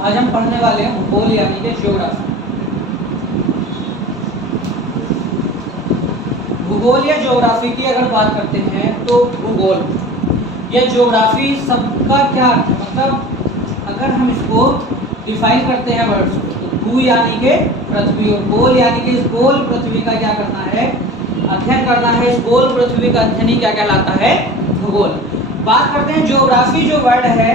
आज हम पढ़ने वाले हैं भूगोल यानी कि ज्योग्राफी। भूगोल या ज्योग्राफी की अगर बात करते हैं तो भूगोल या ज्योग्राफी सबका क्या अर्थ है, मतलब अगर हम इसको डिफाइन करते हैं वर्ड्स को, तो भू यानी कि पृथ्वी और गोल यानी कि इस गोल पृथ्वी का क्या करना है, अध्ययन करना है। इस गोल पृथ्वी का अध्ययन ही क्या कहलाता है, भूगोल। बात करते हैं ज्योग्राफी जो वर्ड है,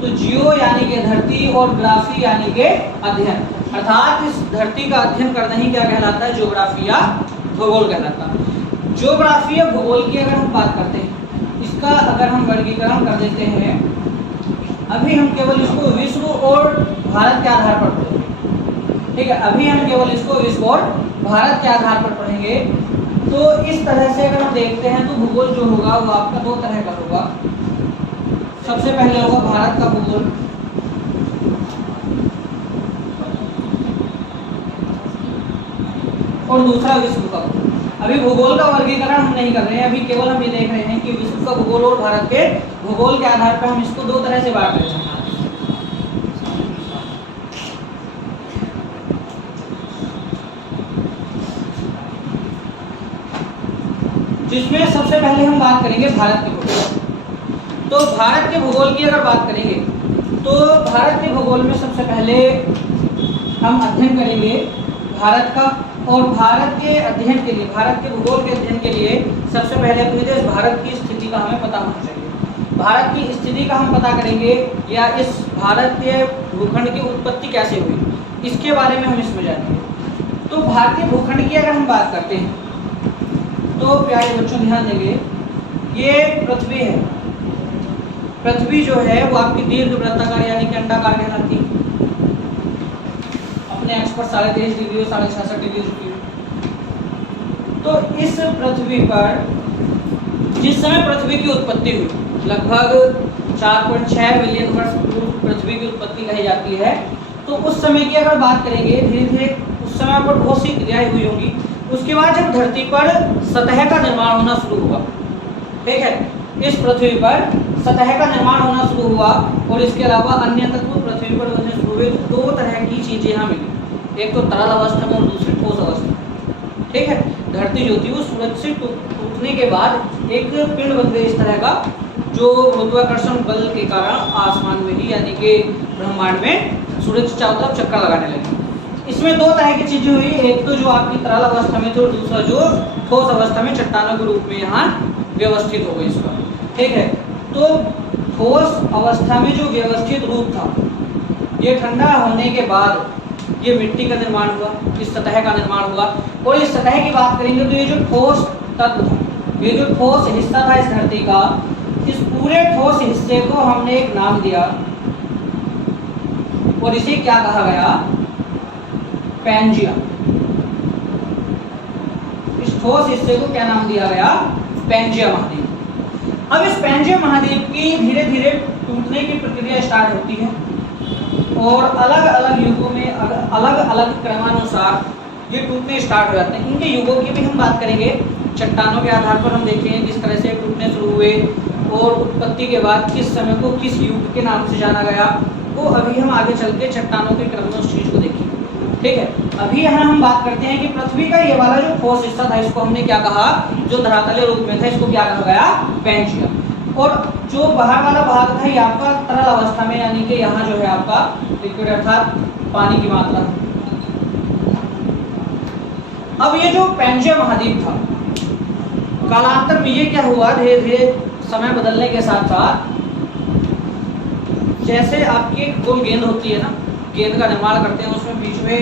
तो जियो यानी कि धरती और ग्राफी यानी कि अध्ययन, अर्थात इस धरती का अध्ययन करना ही क्या कहलाता है, ज्योग्राफी या भूगोल कहलाता है। ज्योग्राफी या भूगोल की अगर हम बात करते हैं, इसका अगर हम वर्गीकरण कर देते हैं, अभी हम केवल इसको विश्व और भारत के आधार पर पढ़ेंगे, ठीक है। अभी हम केवल इसको विश्व और भारत के आधार पर पढ़ेंगे। तो इस तरह से अगर हम देखते हैं तो भूगोल जो होगा वो आपका दो तरह का होगा। सबसे पहले होगा भारत का भूगोल, और दूसरा विश्व का भूगोल। अभी भूगोल का वर्गीकरण हम नहीं कर रहे हैं, अभी केवल हम ये देख रहे हैं कि विश्व का भूगोल और भारत के भूगोल के आधार पर हम इसको दो तरह से बांट रहे हैं। जिसमें सबसे पहले हम बात करेंगे भारत के भूगोल। तो भारत के भूगोल की अगर बात करेंगे तो भारत के भूगोल में सबसे पहले हम अध्ययन करेंगे भारत का, और भारत के अध्ययन के लिए, भारत के भूगोल के अध्ययन के लिए सबसे पहले अपने देश भारत की स्थिति का हमें पता होना चाहिए। भारत की स्थिति का हम पता करेंगे, या इस भारत के भूखंड की उत्पत्ति कैसे हुई, इसके बारे में हम इसमें जानेंगे। तो भारतीय भूखंड की अगर हम बात करते हैं तो प्यारे बच्चों ध्यान देंगे, ये पृथ्वी है। पृथ्वी जो है वो आपकी दीर्घ वृत्ताकार यानी कि अंडाकार कहलाती है। अपने एक्स पर 23.5 डिग्री और 66.5 डिग्री झुकी हुई। तो इस पृथ्वी पर जिस समय पृथ्वी की उत्पत्ति हुई, लगभग 4.6 बिलियन वर्ष पूर्व पृथ्वी की उत्पत्ति कही जाती है। तो उस समय की अगर बात करेंगे, धीरे धीरे उस समय पर बहुत सी क्रियाएं हुई होंगी। उसके बाद जब धरती पर सतह का निर्माण होना शुरू हुआ, ठीक है, इस पृथ्वी पर सतह का निर्माण होना शुरू हुआ, और इसके अलावा अन्य तत्व पृथ्वी पर बनने शुरू हुए। तो दो तरह की चीजें यहाँ मिली, एक तो तरल अवस्था में और दूसरी ठोस अवस्था, ठीक है। धरती जो थी वो सूरज से टूटने के बाद एक पिंड बन गई इस तरह का, जो गुरुत्वाकर्षण बल के कारण आसमान में ही यानी कि ब्रह्मांड में सूरज के चारों तरफ चक्कर लगाने लगी। इसमें दो तरह की चीजें हुई, एक तो जो आपकी तरल अवस्था में थी और दूसरा जो ठोस अवस्था में चट्टानों के रूप में यहाँ व्यवस्थित हो गई इसका, ठीक है। तो ठोस अवस्था में जो व्यवस्थित रूप था, ये ठंडा होने के बाद ये मिट्टी का निर्माण हुआ, इस सतह का निर्माण हुआ। और इस सतह की बात करेंगे तो ये जो ठोस तत्व था, ये जो ठोस हिस्सा था इस धरती का, इस पूरे ठोस हिस्से को हमने एक नाम दिया, और इसे क्या कहा गया, पैंजिया। इस ठोस हिस्से को क्या नाम दिया गया, पैंजिया महाद्वीप। अब इस पैंजिया महाद्वीप की धीरे धीरे टूटने की प्रक्रिया स्टार्ट होती है, और अलग अलग युगों में अलग अलग क्रमानुसार ये टूटने स्टार्ट हो जाते हैं। इनके युगों की भी हम बात करेंगे, चट्टानों के आधार पर हम देखेंगे किस तरह से टूटने शुरू हुए, और उत्पत्ति के बाद किस समय को किस युग के नाम से जाना गया। वो अभी हम आगे चल के चट्टानों के क्रम में उस चीज को देखेंगे, ठीक है। अभी यहाँ हम बात करते हैं कि पृथ्वी का ये वाला जो ठोस हिस्सा था, इसको हमने क्या कहा, जो धरातलीय रूप में था, इसको क्या कहा गया, पैंजिया। और जो बाहर वाला भाग था ये आपका तरल अवस्था में, यानी कि यहाँ जो है आपका लिक्विड अर्थात पानी की मात्रा। अब ये जो पैंजिया महाद्वीप था, कालांतर में ये क्या हुआ, धीरे धीरे समय बदलने के साथ साथ, जैसे आपकी एक गोल गेंद होती है ना, गेंद का निर्माण करते हैं, उसमें बीच में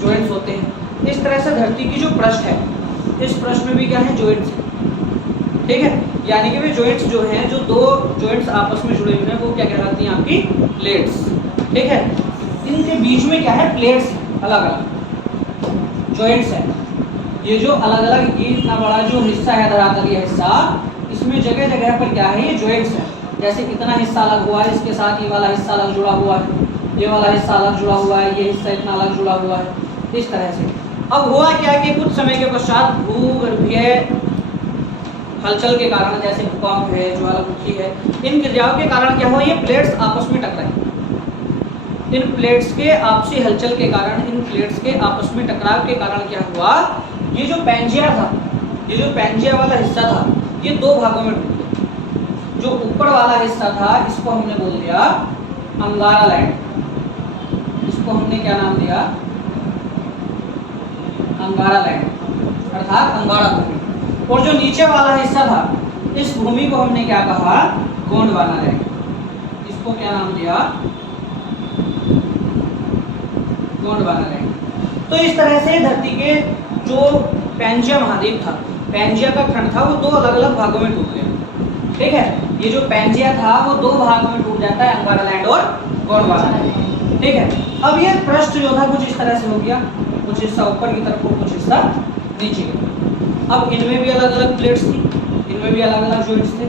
जॉइंट्स होते हैं। इस तरह से धरती की जो पृष्ठ है, इस पृष्ठ में भी क्या है, जॉइंट्स है, ठीक है। यानी कि वे जॉइंट्स जो हैं, जो दो जॉइंट्स आपस में जुड़े हुए हैं, वो क्या कहलाती हैं, आपकी प्लेट्स, ठीक है। इनके बीच में क्या है, प्लेट्स, अलग अलग जॉइंट्स है। ये जो अलग अलग, ये इतना बड़ा जो हिस्सा है धरातलीय हिस्सा, इसमें जगह जगह पर क्या है, ये जॉइंट्स है। जैसे इतना हिस्सा अलग हुआ है, इसके साथ ये वाला हिस्सा अलग जुड़ा हुआ है, ये वाला हिस्सा अलग जुड़ा हुआ है, ये हिस्सा इतना अलग जुड़ा हुआ है, इस तरह से। अब हुआ क्या कि कुछ समय के पश्चात भूगर्भीय हलचल के कारण, जैसे भूकंप है, ज्वालामुखी है, इन क्रियाओं के कारण क्या हुआ, ये प्लेट्स आपस में टकराई। इन प्लेट्स के आपसी हलचल के कारण, इन प्लेट्स के आपस में टकराव के कारण क्या हुआ, ये जो पैंजिया था, ये जो पैंजिया वाला हिस्सा था, ये दो भागों में टूट गया। जो ऊपर वाला हिस्सा था इसको हमने बोल दिया अंगारा लैंड, इसको हमने क्या नाम दिया, अंगारा लैंड अर्थात अंगारा भूमि। और जो नीचे वाला हिस्सा था इस भूमि को हमने क्या कहा, गोंडवाना लैंड, इसको क्या नाम दिया, गोंडवाना लैंड। तो इस तरह से धरती के जो पैंजिया महाद्वीप था, पैंजिया का खंड था, वो दो अलग अलग भागों में टूट गया। ठीक है, ये जो पैंजिया था वो दो भागों में टूट जाता है, अंगारा लैंड और गोंडवाना लैंड। ठीक है, अब ये पृष्ठ जो था कुछ इस तरह से हो गया, कुछ हिस्सा ऊपर की तरफ और कुछ हिस्सा नीचे की तरफ। अब इनमें भी अलग अलग प्लेट्स थी, इनमें भी अलग अलग जॉइंट्स थे।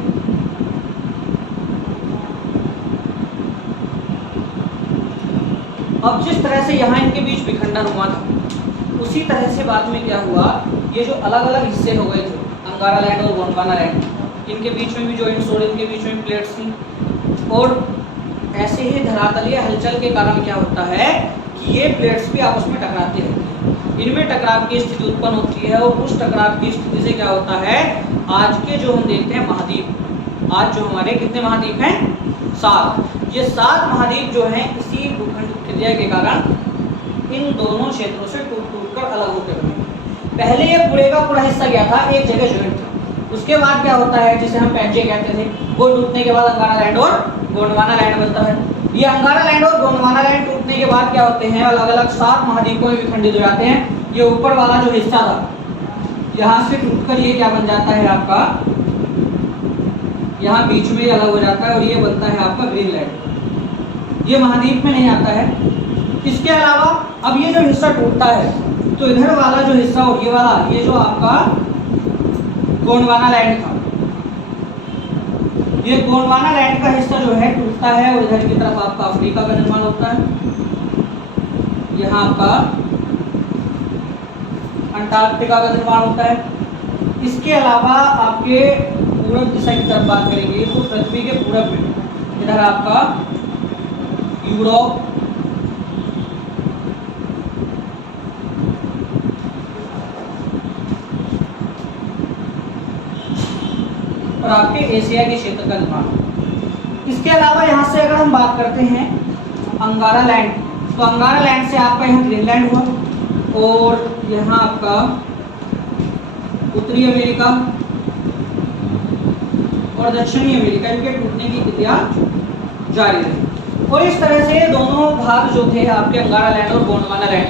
अब जिस तरह से यहाँ इनके बीच विखंडन हुआ था, उसी तरह से बाद में क्या हुआ, ये जो अलग अलग हिस्से हो गए थे, अंगारा लैंड और गोंडवाना लैंड, इनके बीच में भी जॉइंट्स और इनके बीच में प्लेट्स थी। और ऐसे ही धरातलीय हलचल के कारण क्या होता है कि ये प्लेट्स भी आपस में टकराती रहती है, इनमें टकराव की स्थिति उत्पन्न होती है। और उस टकराव की स्थिति से क्या होता है, आज के जो हम देखते हैं महाद्वीप, आज जो हमारे कितने महाद्वीप हैं, 7, ये 7 महाद्वीप जो हैं इसी भूखंड क्रिया के कारण इन दोनों क्षेत्रों से टूट टूट कर अलग होते बने। पहले ये पूरे का पूरा हिस्सा गया था, एक जगह जॉइंट था। उसके बाद क्या होता है, जिसे हम पैंजिया कहते थे, वो टूटने के बाद अंगारा लैंड और गोंडवाना लैंड बनता है। ये अंगारा लैंड और गोंडवाना लैंड टूटने के बाद क्या होते हैं, अलग अलग 7 महाद्वीपों में विखंडित हो जाते हैं। ये ऊपर वाला जो हिस्सा था, यहाँ से टूटकर ये क्या बन जाता है आपका, यहाँ बीच में अलग हो जाता है और ये बनता है आपका ग्रीनलैंड। ये महाद्वीप में नहीं आता है। इसके अलावा अब ये जो हिस्सा टूटता है तो इधर वाला जो हिस्सा और ये वाला, ये जो आपका गोंडवाना लैंड था, ये गोंडवाना लैंड का हिस्सा जो है टूटता है और इधर की तरफ आपका अफ्रीका का निर्माण होता है। यहाँ आपका अंटार्कटिका का निर्माण होता है। इसके अलावा आपके पूरब दिशा की तरफ बात करेंगे तो पृथ्वी के पूरब में इधर आपका यूरोप, और आपके एशिया के क्षेत्र का निर्माण। इसके अलावा यहाँ से अगर हम बात करते हैं अंगारा लैंड, तो अंगारा लैंड से आपका यहाँ ग्रीनलैंड हुआ और यहाँ आपका उत्तरी अमेरिका और दक्षिणी अमेरिका इनके टूटने की क्रिया जारी रही। और इस तरह से दोनों भाग जो थे आपके अंगारा लैंड और गोंडवाना लैंड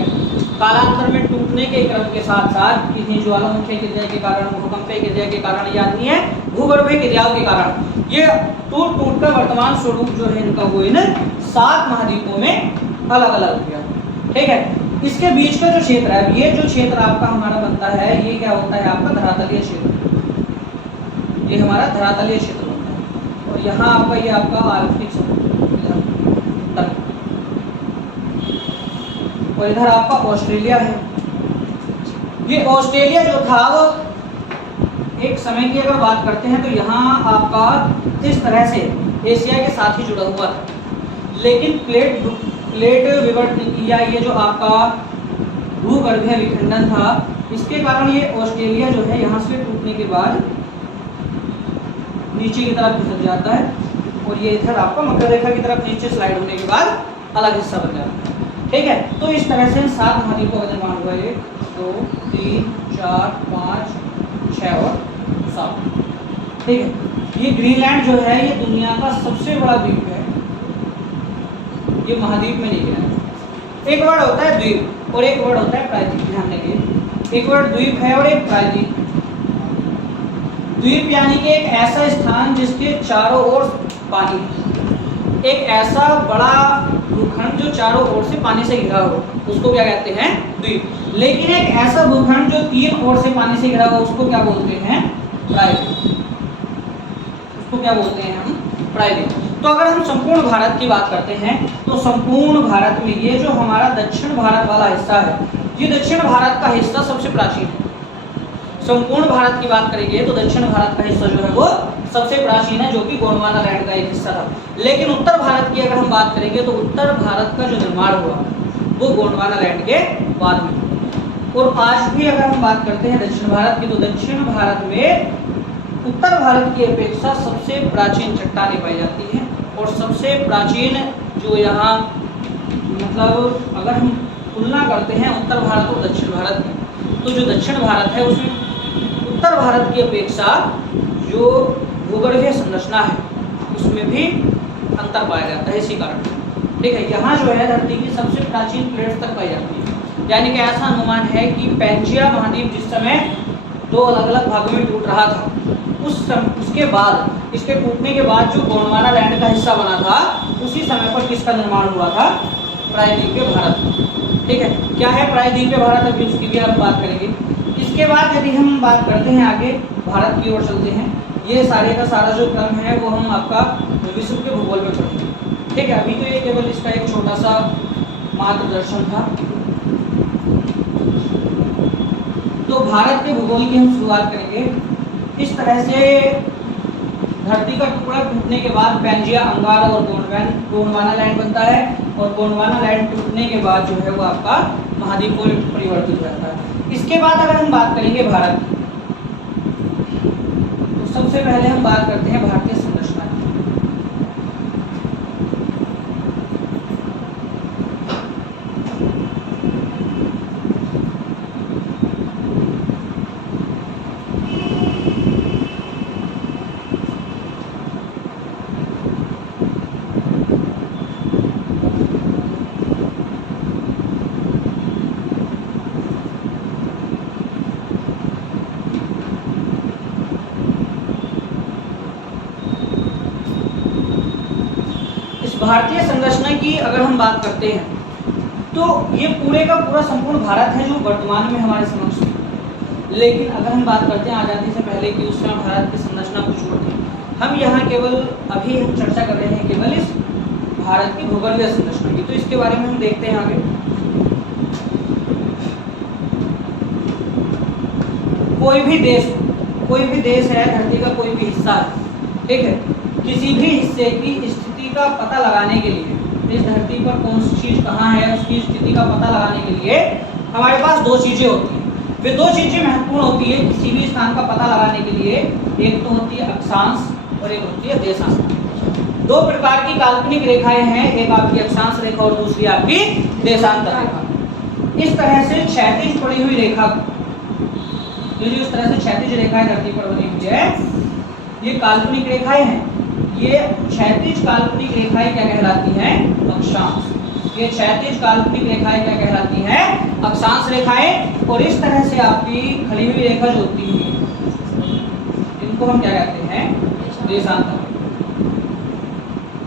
कालांतर में टूटने के क्रम के साथ साथ किन्हीं ज्वालामुखी क्रिया के कारण, भूकंपीय क्रिया के कारण या अन्य भूगर्भीय क्रियाओं के कारण ये टूट टूट कर वर्तमान स्वरूप जो है इनका वो इन 7 महाद्वीपों में अलग अलग हो गया। ठीक है, इसके बीच का जो क्षेत्र है, ये जो क्षेत्र आपका हमारा बनता है, ये क्या होता है आपका धरातलीय क्षेत्र। ये हमारा धरातलीय क्षेत्र होता है और यहाँ आपका ये आपका आर्कटिक समुद्र, और इधर आपका ऑस्ट्रेलिया है। ये ऑस्ट्रेलिया जो था वो एक समय की अगर बात करते हैं तो यहाँ आपका इस तरह से एशिया के साथ ही जुड़ा हुआ था, लेकिन प्लेट विवर्तन या ये जो आपका भूगर्भीय विखंडन था, इसके कारण ये ऑस्ट्रेलिया जो है यहाँ से टूटने के बाद नीचे की तरफ खिसक जाता है और ये इधर आपका मकर रेखा की तरफ नीचे स्लाइड होने के बाद अलग हिस्सा बन जाता है। ठीक है, तो इस तरह से 7 महाद्वीपों का निर्माण हुआ, 1 2 3 4 5 6 और 7। ठीक है, ये ग्रीनलैंड जो है ये दुनिया का सबसे बड़ा द्वीप है, ये महाद्वीप में नहीं गिना। एक वर्ड होता है द्वीप और एक वर्ड होता है प्रायद्वीप, ध्यान रखिए। एक वर्ड द्वीप है और एक प्रायद्वीप। द्वीप यानी कि एक ऐसा स्थान जिसके चारों ओर पानी है, एक ऐसा बड़ा भूखंड जो चारों ओर से पानी से घिरा हो, उसको क्या कहते हैं, द्वीप। लेकिन एक ऐसा भूखंड जो 3 ओर से पानी से घिरा हो, उसको क्या बोलते हैं, प्रायद्वीप। उसको क्या बोलते हैं हम, प्रायद्वीप। तो अगर हम संपूर्ण भारत की बात करते हैं तो संपूर्ण भारत में ये जो हमारा दक्षिण भारत वाला हिस्सा है, ये दक्षिण भारत का हिस्सा सबसे प्राचीन है। संपूर्ण भारत की बात करेंगे तो दक्षिण भारत का हिस्सा जो है वो सबसे प्राचीन है, जो कि गोंडवाना लैंड का एक हिस्सा था। लेकिन उत्तर भारत की अगर हम बात करेंगे तो उत्तर भारत का जो निर्माण हुआ वो गोंडवाना लैंड के बाद में। और आज भी अगर हम बात करते हैं दक्षिण भारत की, तो दक्षिण भारत में उत्तर भारत की अपेक्षा सबसे प्राचीन चट्टानें पाई जाती हैं। और सबसे प्राचीन जो यहाँ मतलब अगर हम तुलना करते हैं उत्तर भारत और दक्षिण भारत की, तो जो दक्षिण भारत है उसमें उत्तर भारत की अपेक्षा जो भूगर्भीय संरचना है उसमें भी अंतर पाया जाता है। इसी कारण ठीक है, यहाँ जो है धरती की सबसे प्राचीन प्लेट्स तक पाई जाती है। यानी कि ऐसा अनुमान है कि पैंजिया महाद्वीप जिस समय दो अलग अलग भागों में टूट रहा था, उसके बाद इसके टूटने के बाद जो गोंडवाना लैंड का हिस्सा बना था, उसी समय पर किसका निर्माण हुआ था? प्रायद्वीपीय भारत। ठीक है, क्या है प्रायद्वीपीय भारत, अभी उसकी भी हम बात करेंगे। इसके बाद यदि हम बात करते हैं आगे भारत की ओर चलते हैं, ये सारे का सारा जो क्रम है वो हम आपका विश्व के भूगोल में पढ़ेंगे। ठीक है, अभी तो ये केवल इसका एक छोटा सा मार्गदर्शन था। तो भारत के भूगोल की हम शुरुआत करेंगे। इस तरह से धरती का टुकड़ा टूटने के बाद पैंजिया, अंगारा और गोंडवाना लैंड बनता है। और गोंडवाना लैंड टूटने के बाद जो है वो आपका महाद्वीप में परिवर्तित हो जाता है। इसके बाद अगर हम बात करेंगे भारत की, तो सबसे पहले हम बात करते हैं भारतीय संरचना की। भारतीय संरचना की अगर हम बात करते हैं तो ये पूरे का पूरा संपूर्ण भारत है जो वर्तमान में हमारे समक्ष है। लेकिन अगर हम बात करते हैं आज़ादी से पहले की, उस समय भारत की संरचना कुछ और थी। हम यहाँ केवल अभी हम चर्चा कर रहे हैं केवल इस भारत की भूगोलीय संरचना की, तो इसके बारे में हम देखते हैं आगे। कोई भी देश है, धरती का कोई भी हिस्सा है, ठीक है, किसी भी हिस्से की स्थिति का पता लगाने के लिए, इस धरती पर कौन सी चीज कहाँ है उसकी स्थिति का पता लगाने के लिए हमारे पास दो चीजें होती हैं। वे दो चीजें महत्वपूर्ण होती है किसी भी स्थान का पता लगाने के लिए। एक तो होती है अक्षांश और एक होती है देशांश। दो प्रकार की काल्पनिक रेखाएं हैं, एक आपकी अक्षांश रेखा और दूसरी आपकी देशांतर रेखा। इस तरह से क्षैतिज पड़ी हुई रेखा, ये जो इस तरह से क्षैतिज रेखाएं धरती पर बनी हुई है, ये काल्पनिक रेखाएं हैं। ये क्षैतिज काल्पनिक रेखाएं क्या कहलाती हैं? अक्षांश। ये क्षैतिज काल्पनिक रेखाएं क्या कहलाती हैं? अक्षांश रेखाएं। और इस तरह से आपकी खड़ी हुई रेखा जो होती है, इनको हम क्या कहते हैं? देशांतर।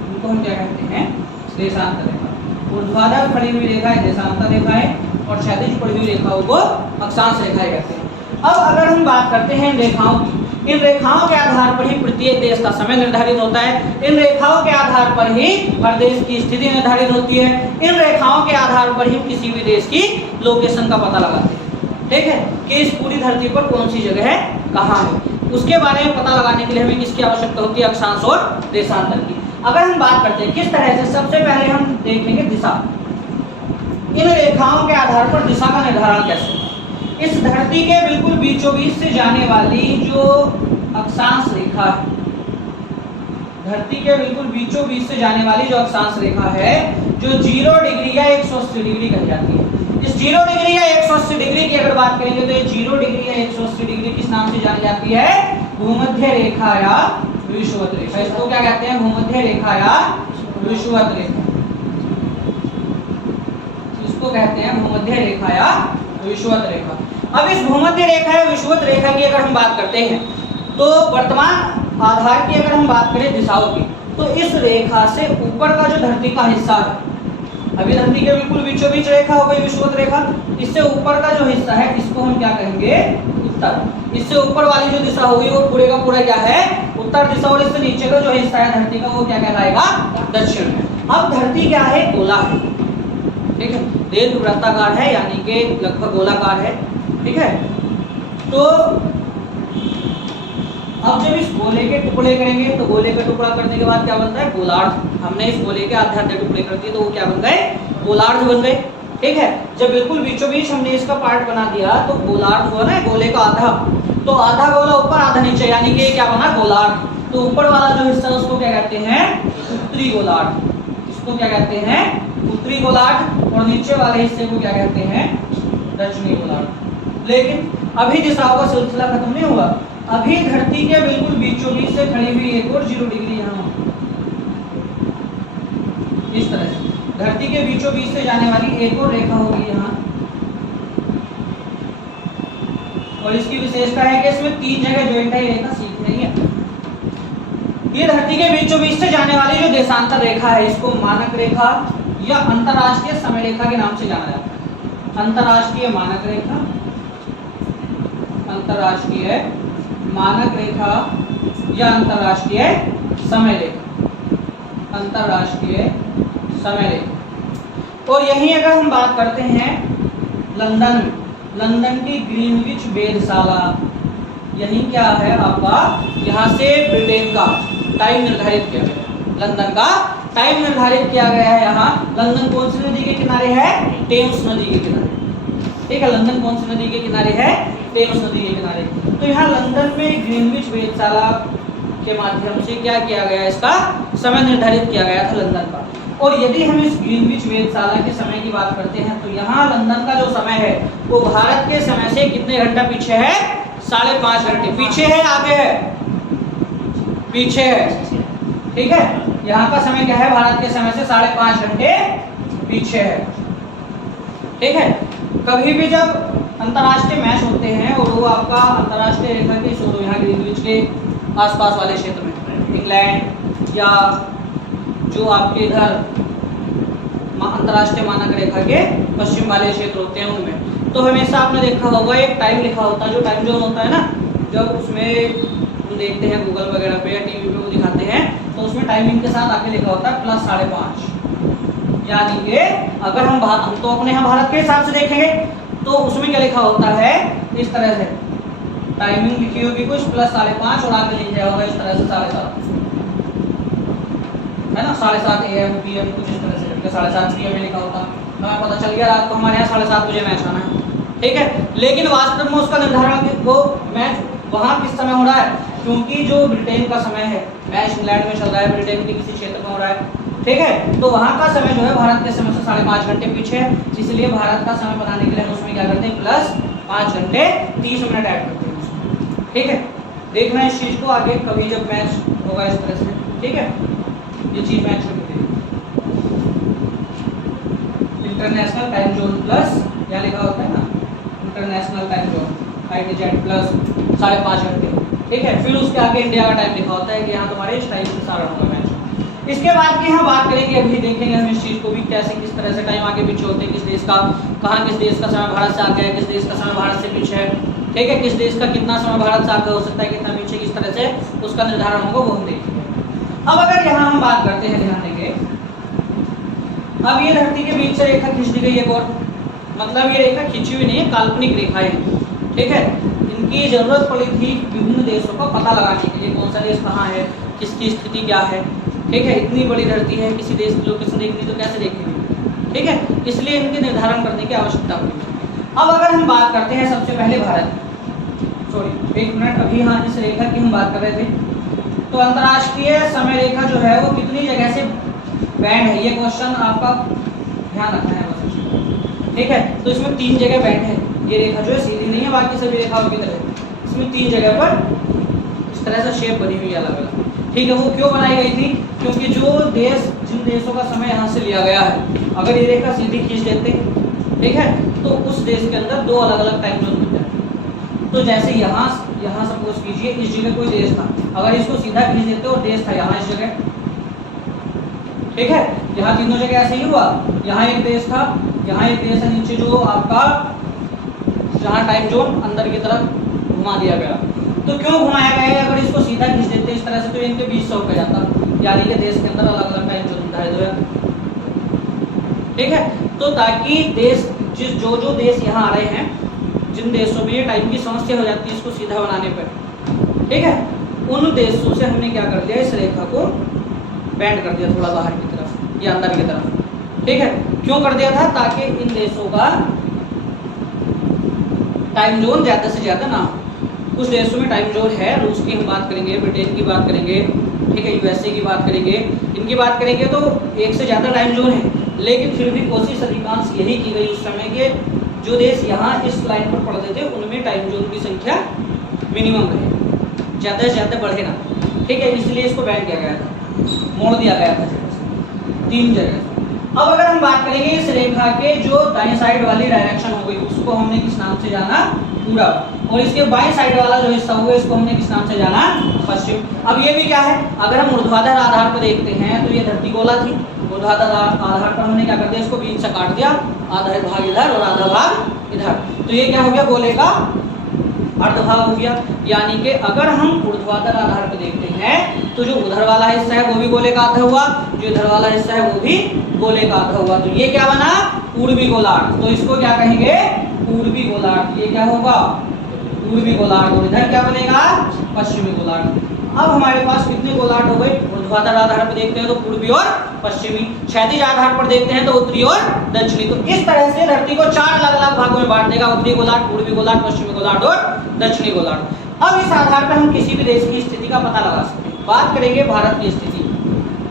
इनको हम क्या कहते हैं? देशांतर रेखा। ऊर्ध्वाधर खड़ी हुई रेखा है देशांतर रेखाएं और क्षैतिज पड़ी हुई रेखाओं को अक्षांश रेखाएं कहते हैं। अब अगर हम बात करते हैं रेखाओं की, इन रेखाओं के आधार पर ही प्रत्येक देश का समय निर्धारित होता है। इन रेखाओं के आधार पर ही हर देश की स्थिति निर्धारित होती है। इन रेखाओं के आधार पर ही किसी भी देश की लोकेशन का पता लगाते हैं, ठीक है, कि इस पूरी धरती पर कौन सी जगह है, कहाँ है। उसके बारे में पता लगाने के लिए हमें किसकी आवश्यकता होती है? अक्षांश और देशांतर की। अगर हम बात करते हैं किस तरह से, सबसे पहले हम देखेंगे दिशा। इन रेखाओं के आधार पर दिशा का निर्धारण कैसे? इस धरती के बिल्कुल बीचों बीच से जाने वाली जो अक्षांश रेखा है, धरती के बिल्कुल बीचों बीच से जाने वाली जो अक्षांश रेखा है, जो 0 डिग्री या 180 डिग्री कही जाती है। इस 0 डिग्री या 180 डिग्री की अगर बात करेंगे तो ये 0 डिग्री या 180 डिग्री किस नाम से जानी जाती है? भूमध्य रेखा या विषुवत रेखा। इसको क्या कहते हैं? भूमध्य रेखा या विषुवत रेखा। इसको कहते हैं भूमध्य रेखा या विषुवत रेखा। अब इस भूमध्य रेखा या विषुवत रेखा की अगर हम बात करते हैं तो वर्तमान आधार की अगर हम बात करें दिशाओं की, तो इस रेखा से ऊपर का जो धरती का हिस्सा है, अभी धरती के बिल्कुल बीचों बीच रेखा हो गई विषुवत रेखा, इससे ऊपर का जो हिस्सा है इसको हम क्या कहेंगे? उत्तर। इससे ऊपर वाली जो दिशा होगी वो पूरे का पूरा क्या है? उत्तर दिशा। और इससे नीचे का जो हिस्सा है धरती का वो क्या कहलाएगा? दक्षिण। अब धरती क्या है? गोला है, ठीक है, दीर्घ वृत्ताकार है, यानी कि लगभग गोलाकार है, ठीक है। तो अब जब इस गोले के टुकड़े करेंगे तो गोले का टुकड़ा करने के बाद क्या बनता है, गोलार्ध। हमने इस गोले के आधे आधे टुकड़े कर दिए तो वो क्या बन गए, गोलार्ध बन गए। ठीक है, जब बिल्कुल बीचों बीच हमने इसका पार्ट बना दिया तो गोलार्ध हुआ ना, गोले का आधा, तो आधा गोला ऊपर आधा नीचे, यानी कि क्या बना, गोलार्ध। तो ऊपर वाला जो हिस्सा उसको क्या कहते हैं, उत्तरी गोलार्ध। इसको क्या कहते हैं, उत्तरी गोलार्ध। और नीचे वाले हिस्से को क्या कहते हैं, दक्षिणी गोलार्ध। लेकिन अभी दिशाओं का सिलसिला खत्म नहीं हुआ। अभी धरती के बिल्कुल बीचों बीच से खड़ी हुई एक और 0 डिग्री यहाँ इस तरह से धरती के बीचों बीच से जाने वाली एक और रेखा होगी यहाँ, और इसकी विशेषता है कि इसमें 3 जगह ज्वाइंट है, ये रेखा सीधी नहीं है। ये धरती के बीचों बीच से जाने वाली जो देशांतर रेखा है, इसको मानक रेखा या अंतरराष्ट्रीय समय रेखा के नाम से जाना जाता है। अंतरराष्ट्रीय मानक रेखा, अंतरराष्ट्रीय मानक रेखा या अंतरराष्ट्रीय समय रेखा, अंतरराष्ट्रीय समय रेखा। और यहीं अगर हम बात करते हैं लंदन, लंदन की ग्रीनविच वेधशाला, यही क्या है आपका, यहाँ से ब्रिटेन का टाइम निर्धारित किया गया है। लंदन का टाइम निर्धारित किया गया है। यहाँ लंदन कौन सी नदी के किनारे है, टेम्स नदी के किनारे। ठीक है, लंदन कौन सी नदी के किनारे है, टेम्स नदी के किनारे। तो यहाँ लंदन में ग्रीनविच वेधशाला के माध्यम से क्या किया गया, इसका समय निर्धारित किया गया था लंदन का। और यदि हम इस ग्रीनविच वेधशाला के समय की बात करते हैं तो यहाँ लंदन का जो समय है वो भारत के समय से कितने घंटा पीछे है, 5.5 घंटे पीछे है, आगे है, पीछे है। ठीक है, यहाँ का समय क्या है, भारत के समय से 5.5 घंटे पीछे है। ठीक है, कभी भी जब अंतरराष्ट्रीय मैच होते हैं और वो आपका अंतरराष्ट्रीय रेखा के शोर यहाँ ग्रीनविच के आसपास वाले क्षेत्र में, इंग्लैंड या जो आपके इधर अंतरराष्ट्रीय मानक रेखा के पश्चिम वाले क्षेत्र होते हैं उनमें, तो हमेशा आपने देखा होगा एक टाइम लिखा होता है, जो टाइम जोन होता है ना, जब उसमें हम देखते हैं गूगल वगैरह पे या टीवी पे वो दिखाते हैं, तो उसमें टाइमिंग के साथ आके लिखा होता है +5.5। यानी कि अगर हम तो अपने यहाँ भारत के हिसाब से देखेंगे तो उसमें क्या लिखा होता है, इस तरह से टाइमिंग लिखी होगी कुछ +5.5 और आगे लिख दिया होगा इस तरह से 7:30, है ना, 7:30 AM PM कुछ इस तरह से, 7:30 PM में लिखा होता। हमें पता चल गया रात को हमारे यहाँ 7:30 बजे मैच आना है। ठीक है, लेकिन वास्तव में उसका निर्धारण वो मैच वहाँ किस समय हो रहा है, क्योंकि जो ब्रिटेन का समय है, मैच इंग्लैंड में चल रहा है, ब्रिटेन के किसी क्षेत्र में हो रहा है। ठीक है, तो वहाँ का समय जो है भारत के समय से 5.5 घंटे पीछे है, इसलिए भारत का समय बनाने के लिए हम उसमें क्या करते हैं, +5 घंटे 30 मिनट ऐड करते हैं। ठीक है, देखना इस चीज को आगे कभी जब मैच होगा इस तरह से। ठीक है, ये चीज मैच होगी इंटरनेशनल टाइम जोन प्लस, यहाँ लिखा होता है ना international time zone ITZ plus 5.5 घंटे। ठीक है, फिर उसके आगे इंडिया का टाइम लिखा होता है कि यहाँ तुम्हारे इस टाइम से सारा होगा मैच। इसके बाद की यहाँ बात करेंगे, अभी देखेंगे हम इस चीज को भी कैसे किस तरह से टाइम आगे पीछे होते हैं, किस देश का कहाँ, किस देश का समय भारत से आगे है, किस देश का समय भारत से पीछे है। ठीक है, किस देश का कितना समय भारत से आगे हो सकता है, कितना पीछे, किस तरह से उसका निर्धारण होगा वो हम देखेंगे। अब अगर यहाँ हम बात करते हैं, ध्यान देंगे, अब ये धरती के बीच से रेखा खींच दी गई है, और मतलब ये रेखा खींची हुई नहीं है, काल्पनिक रेखा है। ठीक है, इनकी जरूरत पड़ी थी विभिन्न देशों का पता लगाने के लिए, कौन सा देश कहाँ है, किसकी स्थिति क्या है। ठीक है, इतनी बड़ी धरती है, किसी देश की लोकेशन देखनी तो कैसे देखेंगे। ठीक है, इसलिए इनके निर्धारण करने की आवश्यकता हुई। अब अगर हम बात करते हैं सबसे पहले भारत, सॉरी 1 मिनट, अभी हाँ इस रेखा की हम बात कर रहे थे, तो अंतरराष्ट्रीय समय रेखा जो है वो कितनी जगह से बैंड है, ये क्वेश्चन आपका ध्यान रखना है बस। ठीक है, तो इसमें 3 जगह बैंड है, ये रेखा जो है सीधी नहीं है बाकी सभी रेखाओं की तरह, इसमें 3 जगह पर इस तरह से शेप बनी हुई है अलग अलग। ठीक है, वो क्यों बनाई गई थी, क्योंकि जो देश, जिन देशों का समय यहाँ से लिया गया है, अगर ये रेखा सीधी खींच देते, ठीक है, तो उस देश के अंदर 2 अलग अलग टाइम जोन मिल जाते। तो जैसे यहाँ सपोज कीजिए इस जगह कोई देश था, अगर इसको सीधा खींच देते और देश था यहाँ इस जगह, ठीक है, यहाँ तीनों जगह ऐसे ही हुआ, यहाँ एक देश था, यहाँ एक देश है, नीचे जो आपका जहाँ टाइम जोन अंदर की तरफ घुमा दिया गया। तो क्यों घुमाया गया है, अगर इसको सीधा खींच देते इस तरह से तो इनके बीच से होकर जाता, यानी कि देश के अंदर अलग अलग टाइम जोन निर्धारित हो जाता। ठीक है, तो ताकि देश जो देश यहाँ आ रहे हैं, जिन देशों में ये टाइम की समस्या हो जाती है इसको सीधा बनाने पर, ठीक है, उन देशों से हमने क्या कर दिया, इस रेखा को बेंड कर दिया थोड़ा बाहर की तरफ या अंदर की तरफ, ठीक है। क्यों कर दिया था, ताकि इन देशों का टाइम जोन ज्यादा से ज्यादा ना हो। कुछ देशों में टाइम जोन है, रूस की हम बात करेंगे, ब्रिटेन की बात करेंगे, ठीक है, यूएसए की बात करेंगे, इनकी बात करेंगे तो एक से ज्यादा टाइम जोन है, लेकिन फिर भी कोशिश अधिकांश यही की गई उस समय के जो देश यहाँ इस लाइन पर पड़ते थे उनमें टाइम जोन की संख्या मिनिमम रहे, ज़्यादा से ज़्यादा बढ़े ना, ठीक है, इसलिए इसको बैन किया गया था, मोड़ दिया गया था 3 जगह। अब अगर हम बात करेंगे इस रेखा के जो दाएं साइड वाली डायरेक्शन हो गई उसको हमने किस नाम से जाना, पूरब, और इसके बाएं साइड वाला जो हिस्सा हुआ इसको हमने किस नाम से जाना, पश्चिम। अब ये भी क्या है, अगर हम ऊर्ध्वाधर आधार पर देखते हैं तो ये धरती गोला थी, ऊर्ध्वाधर आधार पर हमने क्या कर दिया, इसको बीच से काट दिया, आधा भाग इधर और आधा भाग इधर, तो ये क्या हो गया, गोले का अर्धभाग हो गया। यानी कि अगर हम ऊर्ध्वाधर आधार पर देखते हैं तो जो उधर वाला हिस्सा है वो भी गोले का आधा हुआ, जो इधर वाला हिस्सा है वो भी गोले का आधा हुआ, तो ये क्या बना, पूर्वी गोलार्ध। तो इसको क्या कहेंगे, पूर्वी गोलार्ध। ये क्या होगा, पूर्वी गोलार्ध, और इधर क्या बनेगा, पश्चिमी गोलार्ध। अब हमारे पास कितने गोलार्ध हो गए, ऊर्ध्वाधर आधार पर देखते हैं तो पूर्वी और पश्चिमी, क्षैतिज आधार पर देखते हैं तो उत्तरी और दक्षिणी। तो इस तरह से धरती को 4 अलग अलग भागों में बांट देगा, उत्तरी गोलार्ध, पूर्वी गोलार्ध, पश्चिमी गोलार्ध और दक्षिणी गोलार्ध। अब इस आधार पर हम किसी भी देश की स्थिति का पता लगा सकते हैं। बात करेंगे भारत की स्थिति,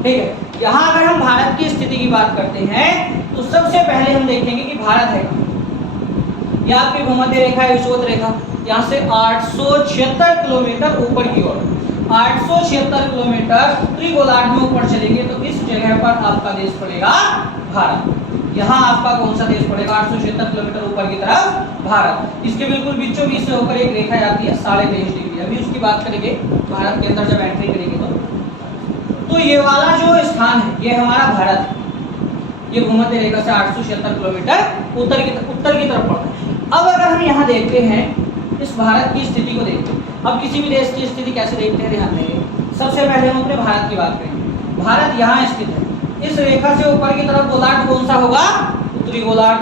ठीक है। यहाँ अगर हम भारत की स्थिति की बात करते हैं तो सबसे पहले हम देखेंगे कि भारत है, यह आपकी भूमध्य रेखा है, विषुवत रेखा, यहाँ से 876 किलोमीटर ऊपर की ओर, 876 किलोमीटर उत्तरी गोलार्ध में ऊपर चलेंगे तो इस जगह पर आपका देश पड़ेगा भारत। यहाँ आपका कौन सा देश पड़ेगा, 876 किलोमीटर ऊपर की तरफ भारत। इसके बिल्कुल बीचों बीच से होकर एक रेखा जाती है 23.5 डिग्री, अभी उसकी बात करेंगे भारत के अंदर जब एंट्री करेंगे तो ये वाला जो स्थान है ये हमारा भारत है, ये भूमध्य रेखा से 876 किलोमीटर उत्तर की तरफ पड़ता है। अब अगर हम यहाँ देखते हैं इस भारत की स्थिति को देखते हैं, अब किसी भी देश की स्थिति कैसे देखते हैं ध्यान देंगे। सबसे पहले हम अपने भारत की बात करेंगे। भारत यहाँ स्थित है, इस रेखा से ऊपर की तरफ गोलार्ध कौन सा होगा, उत्तरी गोलार्ध।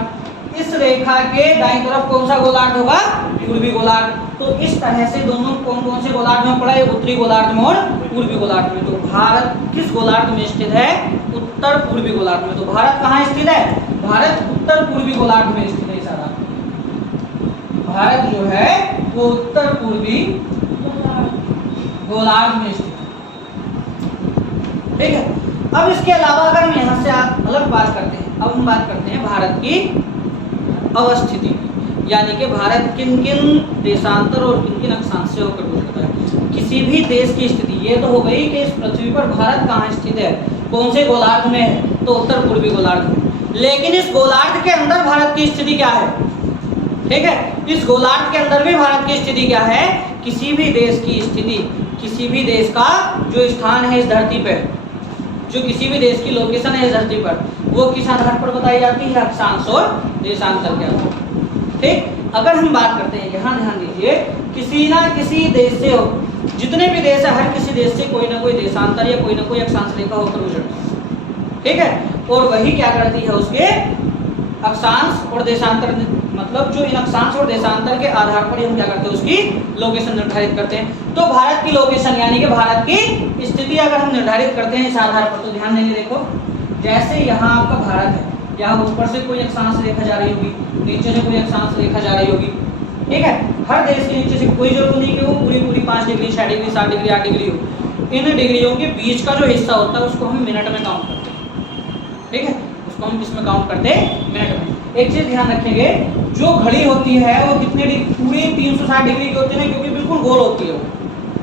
इस रेखा के दाईं तरफ कौन सा गोलार्ध होगा, पूर्वी गोलार्ध। तो इस तरह से दोनों कौन कौन से गोलार्ध में पड़ा है, उत्तरी गोलार्ध में और पूर्वी गोलार्ध में। तो भारत किस गोलार्ध में स्थित है, उत्तर पूर्वी गोलार्ध में। तो भारत कहाँ स्थित है, भारत उत्तर पूर्वी गोलार्ध में स्थित है। इस आधार भारत जो है वो उत्तर पूर्वी गोलार्ध में स्थित है, ठीक है। अब इसके अलावा अगर हम यहाँ से अलग बात करते हैं, अब हम बात करते हैं भारत की अवस्थिति, यानी कि भारत किन किन देशांतर और किन किन अक्षांश से होकर गुजरता है। किसी भी देश की स्थिति ये तो हो गई कि इस पृथ्वी पर भारत कहाँ स्थित है, कौन से गोलार्ध में है, तो उत्तर पूर्वी गोलार्ध में। लेकिन इस गोलार्ध के अंदर भारत की स्थिति क्या है, ठीक है, इस गोलार्ध के अंदर भी भारत की स्थिति क्या है। किसी भी देश की स्थिति, किसी भी देश का जो स्थान है इस धरती पे, जो किसी भी देश की लोकेशन है इस धरती पर, वो किस आधार पर बताई जाती है, अक्षांश और देशांतर के आधार पर, ठीक। अगर हम बात करते हैं, यहाँ ध्यान दीजिए, किसी ना किसी देश से हो, जितने भी देश है हर किसी देश से कोई ना कोई देशांतर या कोई ना कोई अक्षांश रेखा होकर गुजरती है, ठीक है। और वही क्या करती है, उसके अक्षांश और देशांतर, मतलब जो इन अक्षांश और देशांतर के आधार पर हम क्या करते हैं, उसकी लोकेशन निर्धारित करते हैं। तो भारत की लोकेशन यानी कि भारत की स्थिति अगर हम निर्धारित करते हैं इस आधार पर, तो ध्यान देंगे, देखो जैसे यहाँ आपका भारत है, यहाँ ऊपर से कोई अक्षांश रेखा जा रही होगी, नीचे से कोई अक्षांश रेखा जा रही होगी, ठीक है। हर देश के नीचे से कोई जरूरत नहीं कि वो पूरी 5 डिग्री 6 डिग्री 7 डिग्री 8 डिग्री हो। इन डिग्रियों के बीच का जो हिस्सा होता है उसको हम मिनट में काउंट करते हैं, ठीक है, उसको हम किसमें काउंट करते हैं, मिनट में। एक चीज ध्यान रखेंगे, जो घड़ी होती है वो कितने पूरी 360 डिग्री की होती है ना, क्योंकि बिल्कुल गोल होती है वो,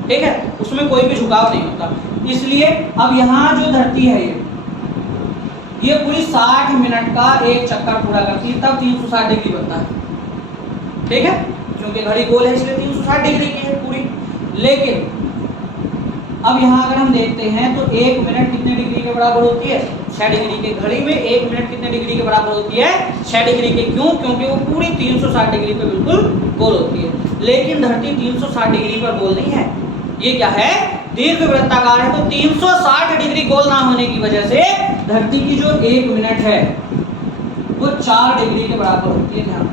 ठीक है, उसमें कोई भी झुकाव नहीं होता। इसलिए अब यहाँ जो धरती है ये पूरी 60 मिनट का एक चक्कर पूरा करती है, तब 360 डिग्री बनता है, ठीक है, क्योंकि घड़ी गोल है इसलिए 360 डिग्री की है पूरी। लेकिन अब यहाँ अगर हम देखते हैं तो 1 मिनट कितने डिग्री के बराबर होती है, 6 डिग्री के। घड़ी में 1 मिनट कितने डिग्री के बराबर होती है, 6 डिग्री के। क्यों, क्योंकि वो पूरी 360 डिग्री पे बिल्कुल गोल होती है। लेकिन धरती 360 डिग्री पर गोल नहीं है, ये क्या है, दीर्घवृत्ताकार है। तो 360 डिग्री गोल ना होने की वजह से धरती की जो 1 मिनट है वो 4 डिग्री के बराबर होती है। ध्यान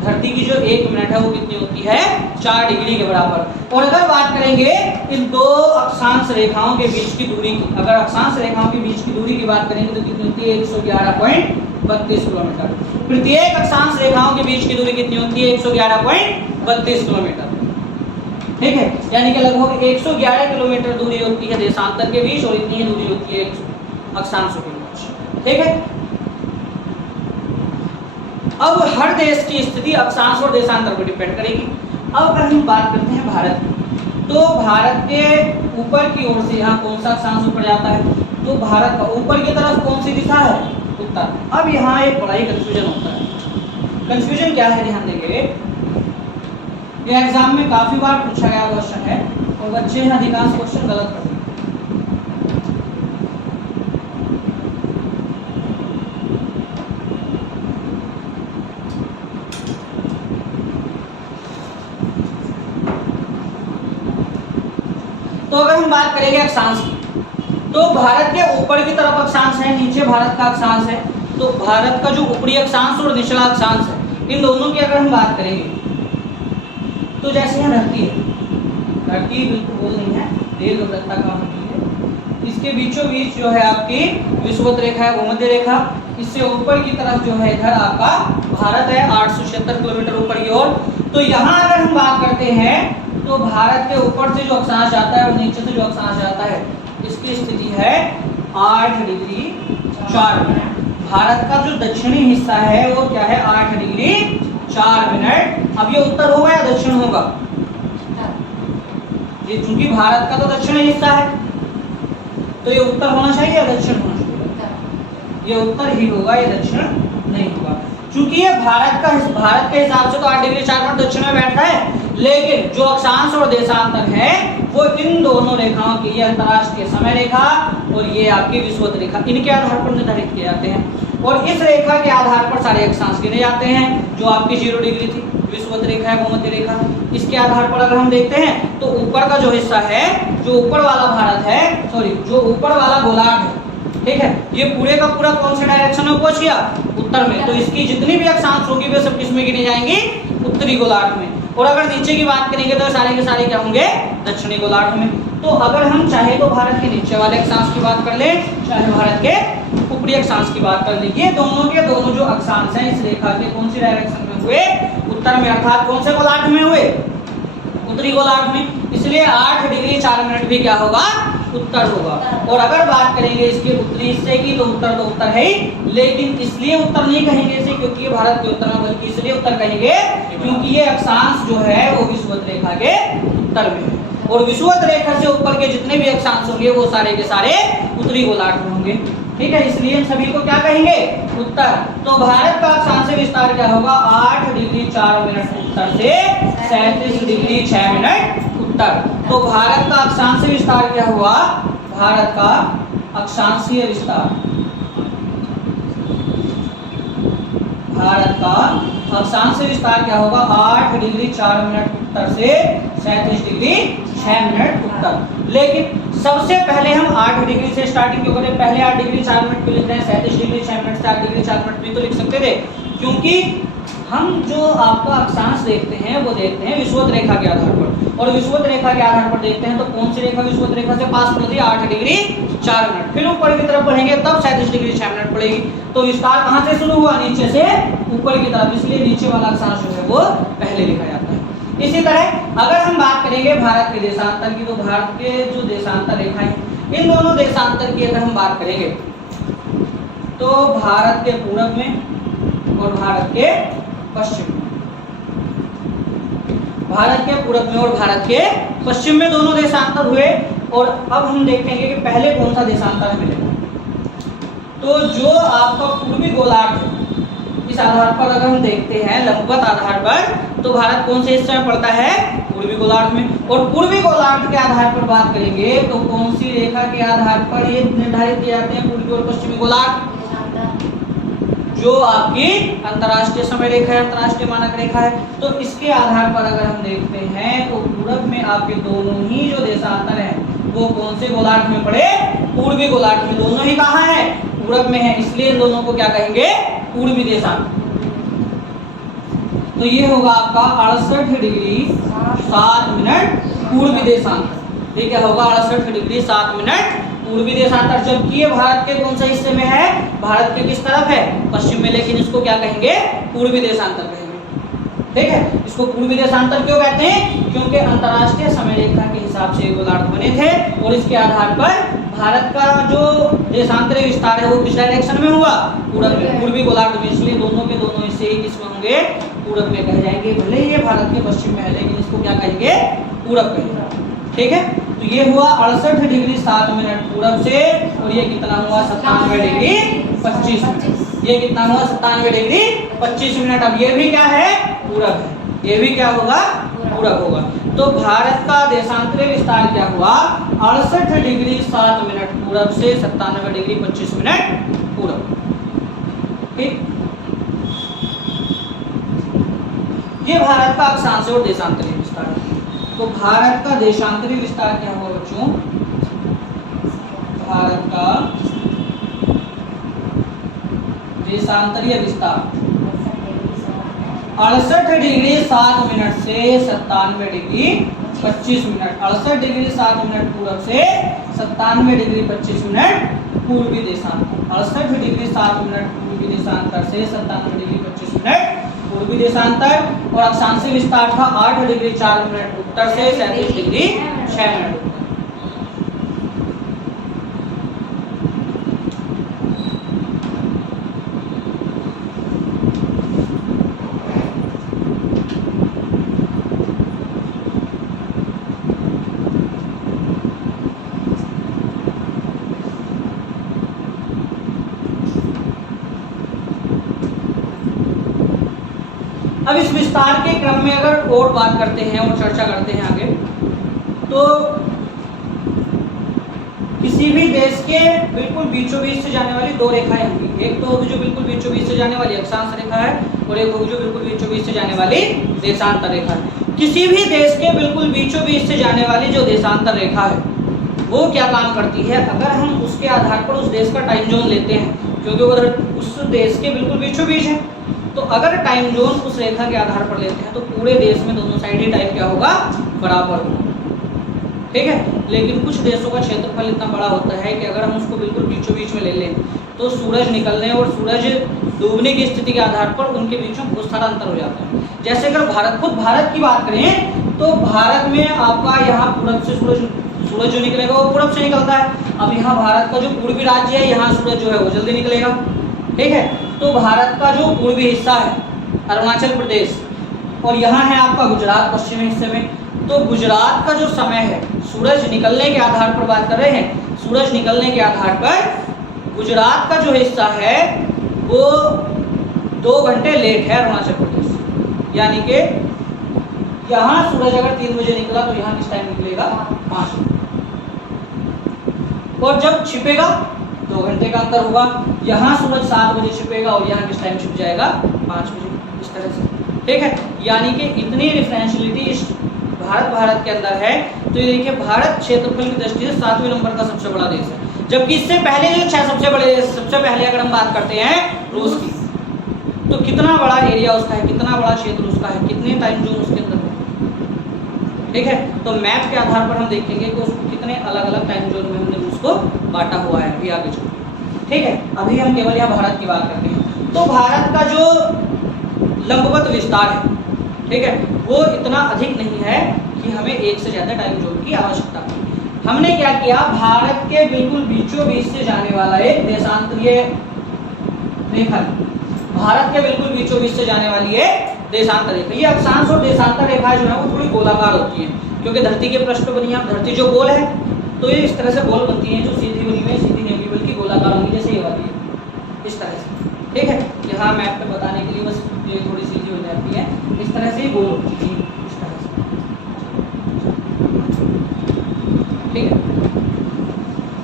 धरती की जो 1 मिनट है वो कितनी होती है, 4 डिग्री के बराबर। और अगर बात करेंगे इन दो अक्षांश रेखाओं के बीच की दूरी की, अगर अक्षांश रेखाओं के बीच की दूरी की बात करेंगे तो कितनी होती है, 111.32 किलोमीटर। प्रत्येक अक्षांश रेखाओं के बीच की दूरी कितनी होती है, 111.32 किलोमीटर। ठीक है, यानी कि लगभग 111 किलोमीटर दूरी होती है देशांतर के बीच, और इतनी ही दूरी होती है अक्षांशों के बीच। ठीक है, अब हर देश की स्थिति अक्षांश और देशांतर पर डिपेंड करेगी। अब अगर हम बात करते हैं भारत की, तो भारत के ऊपर की ओर से यहाँ कौन सा अक्षांश ऊपर जाता है, तो भारत का ऊपर की तरफ कौन सी दिशा है, उत्तर। अब यहाँ एक बड़ा ही कंफ्यूजन होता है। कंफ्यूजन क्या है, ध्यान देंगे, ये एग्जाम में काफी बार पूछा गया क्वेश्चन है और बच्चे अधिकांश क्वेश्चन गलत करते हैं। तो अगर हम बात करेंगे अक्षांश की, तो भारत के ऊपर की तरफ अक्षांश है, नीचे भारत का अक्षांश है। तो भारत का जो ऊपरी अक्षांश और निचला अक्षांश है, इन दोनों की अगर हम बात करेंगे तो जैसे यहाँ धरती है, धरती बिल्कुल गोल नहीं है, दीर्घवृत्ता का होती है। इसके बीचों बीच जो है आपकी विषुवत रेखा है, भूमध्य रेखा। इससे ऊपर की तरफ जो है इधर आपका भारत है 876 किलोमीटर ऊपर की ओर। तो यहाँ अगर हम बात करते हैं तो भारत के ऊपर से जो अक्षांश आता है और नीचे से जो अक्षांश आता है, इसकी स्थिति है 8 डिग्री 4 मिनट। भारत का जो दक्षिणी हिस्सा है वो क्या है, 8 डिग्री 4 मिनट। अब ये उत्तर होगा या दक्षिण होगा, ये चूंकि भारत का तो दक्षिणी हिस्सा है तो ये उत्तर होना चाहिए या दक्षिण होना चाहिए, ये उत्तर ही होगा, ये दक्षिण नहीं होगा। चूंकि ये भारत के हिसाब से तो 8 डिग्री 4 मिनट दक्षिण में बैठता है, लेकिन जो अक्षांश और देशांतर है वो इन दोनों रेखाओं की, ये अंतरराष्ट्रीय समय रेखा और ये आपकी विषुवत रेखा, इनके आधार पर निर्धारित किए जाते हैं। और इस रेखा के आधार पर सारे अक्षांश गिने जाते हैं। जो आपकी 0 डिग्री थी विषुवत रेखा है, भूमध्य रेखा, इसके आधार पर अगर हम देखते हैं तो ऊपर का जो हिस्सा है, जो ऊपर वाला भारत है, सॉरी जो ऊपर वाला गोलार्ध है, ठीक है, ये पूरे का पूरा कौन से डायरेक्शन में पहुंच गया, उत्तर में। तो इसकी जितनी भी अक्षांश होगी वे सब किसमें गिनी जाएंगी, उत्तरी गोलार्ध में। और अगर नीचे की बात करेंगे तो सारे के सारे क्या होंगे, दक्षिणी गोलार्ध में। तो अगर हम चाहे तो भारत के नीचे वाले अक्षांश की बात कर ले, चाहे भारत के ऊपरी अक्षांश की बात कर ले, ये दोनों के दोनों जो अक्षांश हैं इस रेखा के कौन सी डायरेक्शन में हुए, उत्तर में, अर्थात कौन से गोलार्ध में हुए, उत्तरी गोलार्ध में। इसलिए 8 डिग्री 4 मिनट भी क्या होगा, उत्तर होगा। और अगर बात करेंगे इसके उत्तरी हिस्से की तो उत्तर है ही, लेकिन इसलिए उत्तर नहीं कहेंगे इसे क्योंकि ये भारत के उत्तर में, बल्कि इसलिए उत्तर कहेंगे क्योंकि ये अक्षांश जो है वो विषुवत रेखा के उत्तर में है। और विषुवत रेखा से ऊपर के जितने भी अक्षांश होंगे वो सारे के सारे उत्तरी गोलार्ध में होंगे। ठीक है, इसलिए इन सभी को क्या कहेंगे, उत्तर। तो भारत का अक्षांश विस्तार क्या होगा, 8 डिग्री 4 मिनट उत्तर से 37 डिग्री 6 मिनट उत्तर। तो भारत का अक्षांश विस्तार क्या हुआ, भारत का अक्षांशीय विस्तार, भारत का अक्षांश विस्तार क्या होगा, 8 डिग्री 4 मिनट उत्तर से 37 डिग्री 6 मिनट उत्तर। लेकिन सबसे पहले हम 8 डिग्री से स्टार्टिंग क्यों करें, पहले 8 डिग्री 4 मिनट क्यों लिख रहे हैं, 37 डिग्री 6 मिनट से 8 डिग्री 4 मिनट भी तो लिख सकते थे, क्योंकि हम जो आपका अक्षांश देखते हैं वो देखते हैं विषुवत रेखा के आधार पर, और विषुवत रेखा के आधार पर देखते हैं तो कौन सी रेखा विषुवत रेखा से पास पड़ती है, 8 डिग्री 4 मिनट। फिर ऊपर की तरफ बढ़ेंगे तब 37 डिग्री 6 मिनट पड़ेगी। तो विस्तार कहाँ से शुरू हुआ, नीचे से ऊपर की तरफ, इसलिए नीचे वाला अक्षांश जो है वो पहले लिखा जाता है। इसी तरह अगर हम बात करेंगे भारत के देशांतर की, तो भारत के जो देशांतर रेखाएं, इन दोनों देशांतर की अगर हम बात करेंगे तो भारत के पूरब में और भारत के पश्चिम में, भारत के पूरब में और भारत के पश्चिम में दोनों देशांतर हुए। और अब हम देखेंगे कि पहले कौन सा देशांतर मिलेगा। तो जो आपका पूर्वी गोलार्ध है, इस आधार पर अगर हम देखते हैं लंबवत आधार पर, तो भारत कौन से हिस्से में पड़ता है, पूर्वी गोलार्ध में। और पूर्वी गोलार्ध के आधार पर बात करेंगे तो कौन सी रेखा के आधार पर ये निर्धारित किए जाते हैं पूर्वी और पश्चिमी गोलार्ध, जो आपकी अंतरराष्ट्रीय समय रेखा है, अंतरराष्ट्रीय मानक रेखा है। तो इसके आधार पर अगर हम देखते हैं तो पूरब में आपके दोनों ही जो देशांतर हैं वो कौन से गोलार्ध में पड़े, पूर्वी गोलार्ध में। दोनों ही कहाँ है, पूरब में है, इसलिए इन दोनों को क्या कहेंगे, पूर्वी देशांतर। तो ये होगा आपका 68 डिग्री 7 मिनट पूर्वी देशांतर। ये क्या होगा 68 डिग्री 7 मिनट पूर्वी देशांतर। जबकि ये भारत के कौन सा हिस्से में है, भारत के किस तरफ है, पश्चिम में, लेकिन इसको क्या कहेंगे, पूर्वी देशांतर कहेंगे। ठीक है, इसको पूर्वी देशांतर क्यों कहते हैं, क्योंकि अंतरराष्ट्रीय समय रेखा के हिसाब से गोलार्ध बने थे और इसके आधार पर भारत का जो देशांतरीय विस्तार है वो किस डायरेक्शन में हुआ, पूरब में, पूर्वी गोलार्ध में। इसलिए दोनों के दोनों हिस्से ही किसमें होंगे, पूरब में कहे जाएंगे। भले ही ये भारत के पश्चिम में है लेकिन इसको क्या कहेंगे, पूरब कहेंगे। ठीक है, तो ये हुआ 68 डिग्री 7 मिनट पूरब से, और ये कितना हुआ 97 डिग्री 25 मिनट। ये कितना हुआ 97 डिग्री 25 मिनट। अब ये भी क्या है, पूरब है, ये भी क्या होगा, पूरब होगा। तो भारत का देशांतरीय विस्तार क्या हुआ, 68 डिग्री 7 मिनट पूरब से 97 डिग्री 25 मिनट पूरब। ठीक, ये भारत का अक्षांश और देशांतरीय विस्तार है। तो भारत का देशांतरीय विस्तार क्या हुआ बच्चों, भारत का देशांतरीय विस्तार 68 डिग्री 7 मिनट से 97 डिग्री 25 मिनट। 68 डिग्री 7 मिनट पूरब से 97 डिग्री 25 मिनट पूर्वी देशांतर। 68 डिग्री 7 मिनट पूर्वी देशांतर से 97 डिग्री 25 मिनट पूर्वी देशांतर। और अक्षांशीय विस्तार था 8 डिग्री 4 मिनट उत्तर से 37 डिग्री 6 मिनट उत्तर। अब इस विस्तार के क्रम में अगर और बात करते हैं और चर्चा करते हैं आगे, तो किसी भी देश के बिल्कुल बीचों बीच से जाने वाली दो रेखाएं होंगी। एक तो होगी जो बिल्कुल बीचों बीच से जाने वाली अक्षांश रेखा है, और एक होगी जो बिल्कुल बीचों बीच से जाने वाली देशांतर रेखा है। किसी भी देश के बिल्कुल बीचों बीच से जाने वाली जो देशांतर रेखा है वो क्या काम करती है, अगर हम उसके आधार पर उस देश का टाइम जोन लेते हैं, क्योंकि वो उस देश के बिल्कुल बीचों बीच है, तो अगर टाइम जोन उस रेखा के आधार पर लेते हैं तो पूरे देश में दोनों साइड ही टाइम क्या होगा, बराबर होगा। ठीक है, लेकिन कुछ देशों का क्षेत्रफल इतना बड़ा होता है कि अगर हम उसको बिल्कुल बीचों बीच में ले लें तो सूरज निकलने और सूरज डूबने की स्थिति के आधार पर उनके बीच में बहुत सारा अंतर हो जाता है। जैसे अगर खुद भारत की बात करें तो भारत में आपका यहाँ पूरब से सूरज जो निकलेगा वो पूरब से निकलता है। अब यहाँ भारत का जो पूर्वी राज्य है यहाँ सूरज जो है वो जल्दी निकलेगा। ठीक है, तो भारत का जो पूर्वी हिस्सा है अरुणाचल प्रदेश, और यहाँ है आपका गुजरात पश्चिमी हिस्से में, तो गुजरात का जो समय है सूरज निकलने के आधार पर बात कर रहे हैं, सूरज निकलने के आधार पर गुजरात का जो हिस्सा है वो 2 घंटे लेट है अरुणाचल प्रदेश। यानी कि यहाँ सूरज अगर 3 बजे निकला तो यहाँ किस टाइम निकलेगा, 5 बजे, और जब छिपेगा 2 घंटे का अंतर होगा। यहाँ सूरज 7 बजे छिपेगा और यहाँ किस टाइम छिप जाएगा, 5 बजे, इस तरह से। ठीक है, यानी कि इतनी डिफरेंशियलिटी इस भारत के अंदर है। तो ये देखिए भारत क्षेत्रफल की दृष्टि से 7वें नंबर का सबसे बड़ा देश है, जबकि इससे पहले जो 6 सबसे बड़े देश, सबसे पहले अगर हम बात करते हैं रूस की, तो कितना बड़ा एरिया उसका है, कितना बड़ा क्षेत्र उसका है, कितने टाइम जोन उसके अंदर है। ठीक है, तो मैप के आधार पर हम देखेंगे कि उसको कितने अलग अलग टाइम जोन में हमने उसको बांटा हुआ है अभी आगे चल। ठीक है, अभी हम केवल यहाँ भारत की बात करते हैं। तो भारत का जो लंबवत विस्तार है, ठीक है, वो इतना अधिक नहीं है कि हमें एक से ज़्यादा टाइम जोन की आवश्यकता है। हमने क्या किया, भारत के बिल्कुल बीचों बीच से जाने वाला एक देशांतरीय रेखा, भारत के बिल्कुल बीचों बीच से जाने वाली है देशांतर रेखा। ये अक्षांश और देशांतर रेखा जो है वो थोड़ी गोलाकार होती है, क्योंकि धरती के पृष्ठ पर बनी है, धरती जो गोल है तो ये इस तरह से गोल बनती है, जो सीधी बनी हुई है सीधी नहीं होगी बल्कि गोलाकार होगी, जैसे ये वाली है इस तरह से। ठीक है, यहाँ मैप पे बताने के लिए बस ये थोड़ी सीधी हो जाती है, इस तरह से गोल होती है इस तरह से। ठीक है,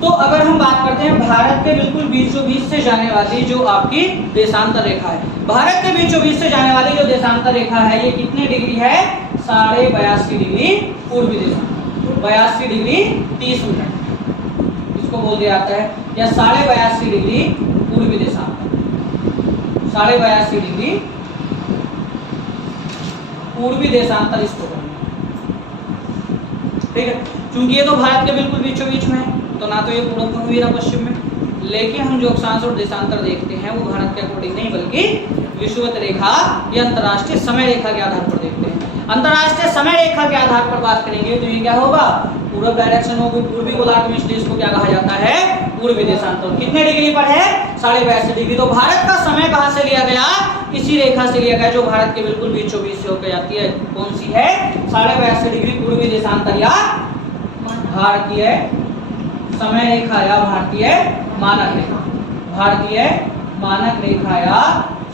तो अगर हम बात करते हैं भारत के बिल्कुल बीचों बीच से जाने वाली जो आपकी देशांतर रेखा है, भारत के बीचों बीच से जाने वाली जो देशांतर रेखा है ये कितने डिग्री है, 82.5 डिग्री पूर्वी देशांतर, 82 डिग्री 30 मिनट इसको बोल दिया जाता है, या 82.5 डिग्री पूर्वी देशांतर, 82.5 डिग्री पूर्वी देशांतर इसको करना। ठीक है, क्योंकि ये तो भारत के बिल्कुल बीचों बीच में है, तो ना तो ये पूर्व में हुई ना पश्चिम में, लेकिन हम जो अक्षांश और देशांतर देखते हैं वो भारत के अकॉर्डिंग नहीं बल्कि विषुवत रेखा या अंतर्राष्ट्रीय समय रेखा के आधार पर देखते हैं। अंतर्राष्ट्रीय समय रेखा के आधार पर बात करेंगे तो ये क्या होगा, पूर्व डायरेक्शन होगी, पूर्वी गोलार्ध में, इसलिए इसको क्या कहा जाता है, पूर्वी देशांतर। कितने डिग्री पर है, 82.5 डिग्री। तो भारत का समय कहां से लिया गया, इसी रेखा से लिया गया जो भारत के बिल्कुल बीचों बीच से होकर जाती है। कौन सी है, 82.5 डिग्री पूर्वी देशांतर या भारतीय समय रेखा या भारतीय मानक रेखा, भारतीय मानक रेखा या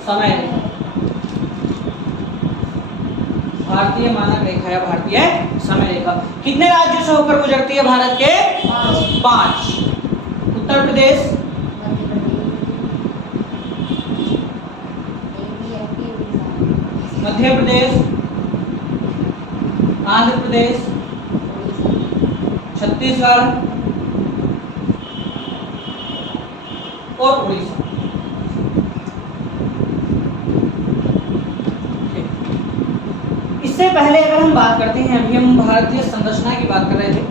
समय रेखा, भारतीय मानक रेखा या भारतीय समय रेखा। कितने राज्यों से होकर गुजरती है भारत के, 5। उत्तर प्रदेश, मध्य प्रदेश, आंध्र प्रदेश, छत्तीसगढ़ और उड़ीसा। इससे पहले अगर हम बात करते हैं, अभी हम भारतीय संरचना की बात कर रहे थे,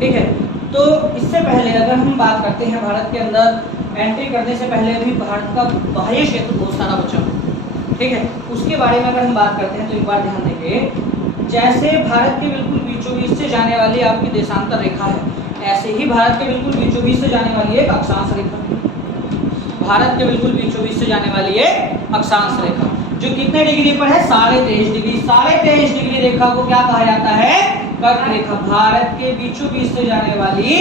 ठीक है, तो इससे पहले अगर हम बात करते हैं भारत के अंदर एंट्री करने से पहले अभी भारत का बाह्य क्षेत्र बहुत सारा बचा हुआ, ठीक है, उसके बारे में अगर हम बात करते हैं तो एक बार ध्यान देंगे, जैसे भारत के बिल्कुल बीचों बीच से जाने वाली आपकी देशांतर रेखा है, ऐसे ही भारत के बिल्कुल बीचों बीच से जाने वाली एक अक्षांश रेखा, भारत के बिल्कुल बीचों बीच से जाने वाली एक अक्षांश रेखा जो कितने डिग्री पर है, 23.5 डिग्री। 23.5 डिग्री रेखा को क्या कहा जाता है, कर्क रेखा। भारत के बीचों बीच से जाने वाली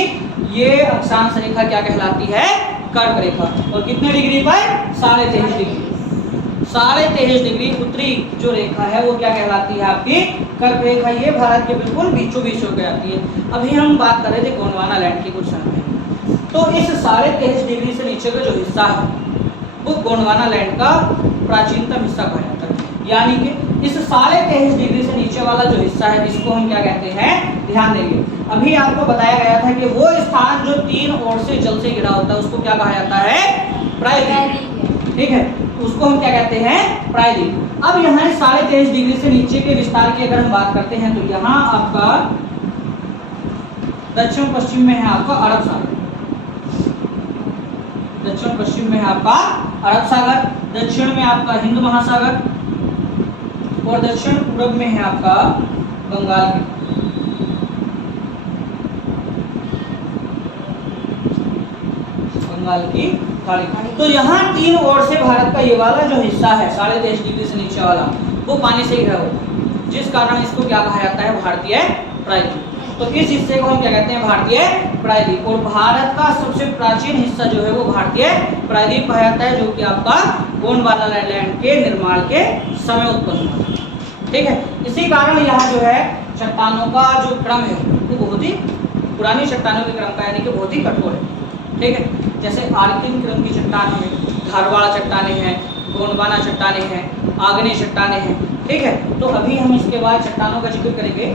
ये अक्षांश रेखा क्या कहलाती है, कर्क रेखा। और कितने डिग्री पर, 23.5 डिग्री। 23.5 डिग्री उत्तरी जो रेखा है वो क्या कहलाती है, आपकी कर्क रेखा। ये भारत के बिल्कुल बीचों बीच होकर आती है। अभी हम बात कर रहे थे गोंडवाना लैंड की कुछ समय पहले, तो इस 23.5 डिग्री से नीचे का जो हिस्सा है वो गोंडवाना लैंड का प्राचीनतम हिस्सा कहा जाता है। यानी कि इस 23.5 डिग्री से नीचे वाला जो हिस्सा है इसको हम क्या कहते हैं, ध्यान देंगे। अभी आपको बताया गया था कि वो स्थान जो 3 ओर से जल से घिरा होता है उसको क्या कहा जाता है, प्रायद्वीप, ठीक है, उसको हम क्या कहते हैं, प्रायद्वीप। अब यहाँ 23.5 डिग्री से नीचे के विस्तार की अगर हम बात करते हैं तो यहाँ आपका दक्षिण पश्चिम में है आपका अरब सागर, दक्षिण पश्चिम में है आपका अरब सागर, दक्षिण में आपका हिंद महासागर और दक्षिण पूर्व में है आपका बंगाल की खाड़ी। तो यहाँ 3 ओर से भारत का ये वाला जो हिस्सा है 23.5 डिग्री से नीचे वाला वो पानी से घिरा होता है, जिस कारण इसको क्या कहा जाता है, भारतीय प्रायद्वीप। तो इस हिस्से को हम क्या कहते हैं, भारतीय प्रायद्वीप। और भारत का सबसे प्राचीन हिस्सा जो है वो भारतीय प्रायद्वीप कहा जाता है, जो कि आपका गोंडवाना लैंड के निर्माण के समय उत्पन्न हुआ, ठीक है। इसी कारण यहाँ जो है चट्टानों का जो क्रम है वो बहुत ही पुरानी चट्टानों के क्रम का, यानी कि बहुत ही कठोर है, ठीक है। जैसे आर्किन क्रम की चट्टान है, धारवाड़ चट्टाने हैं, गोंडवाना चट्टाने हैं, आग्नेय चट्टाने हैं, ठीक है। तो अभी हम इसके बाद चट्टानों का जिक्र करेंगे